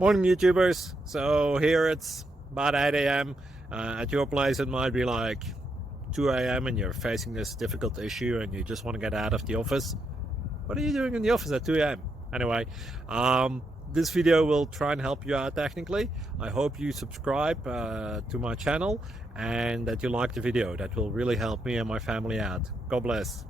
Morning YouTubers. So here it's about 8 a.m. At your place it might be like 2 a.m. and you're facing this difficult issue and you just want to get out of the office. What are you doing in the office at 2 a.m.? Anyway, this video will try and help you out technically. I hope you subscribe to my channel and that you like the video. That will really help me and my family out. God bless.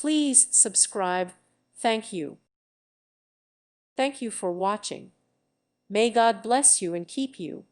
Please subscribe. Thank you. Thank you for watching. May God bless you and keep you.